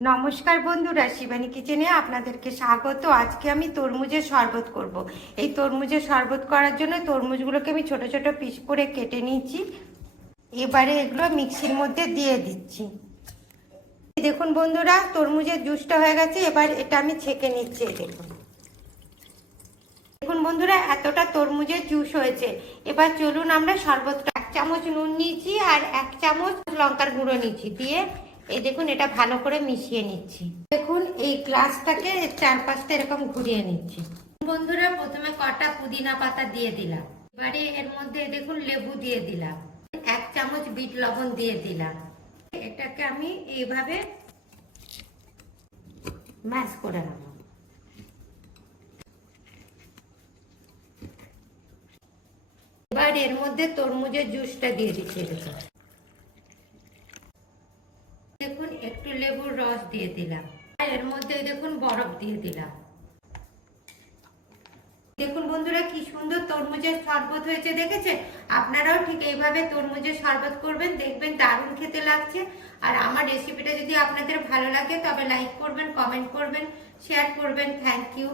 নমস্কার বন্ধুরা, শিবানী কিচেনে আপনাদেরকে স্বাগত। আজকে আমি তরমুজের শরবত করব। এই তরমুজের শরবত করার জন্য তরমুজগুলোকে আমি ছোট ছোট পিস করে কেটে নিয়েছি। এবারে এগুলো মিক্সির মধ্যে দিয়ে দিচ্ছি। দেখুন বন্ধুরা, তরমুজের জুসটা হয়ে গেছে। এবার এটা আমি ছেঁকে নিচ্ছি। দেখুন দেখুন বন্ধুরা, এতটা তরমুজের জুস হয়েছে। এবার চলুন আমরা শরবতটা, 1 চামচ নুন নিয়েছি আর 1 চামচ লঙ্কার গুঁড়ো নিয়েছি, দিয়ে এই দেখুন এটা ভালো করে মিশিয়ে নিচ্ছি। দেখুন এই গ্লাসটাকে চারপাশটা এরকম ঘুরিয়ে নিচ্ছি। বন্ধুরা, প্রথমে কটা পুদিনা পাতা দিয়ে দিলাম। এবারে এর মধ্যে দেখুন লেবু দিয়ে দিলাম, 1 চামচ বিট লবণ দিয়ে দিলাম। এটাকে আমি এইভাবে ম্যাশ করে নেব। এবার এর মধ্যে তরমুজের জুসটা দিয়ে দিচ্ছি। দেখুন একটু লেবুর রস দিয়ে দিলাম, আর এর মধ্যে দেখুন বরফ দিয়ে দিলাম। দেখুন বন্ধুরা, কি সুন্দর তরমুজের শরবত হয়েছে, দেখেছেন? আপনারাও ঠিক এইভাবে তরমুজের শরবত করবেন, দেখবেন দারুণ খেতে লাগছে। আর আমার রেসিপিটা যদি আপনাদের ভালো লাগে তবে লাইক করবেন, কমেন্ট করবেন, শেয়ার করবেন। Thank you.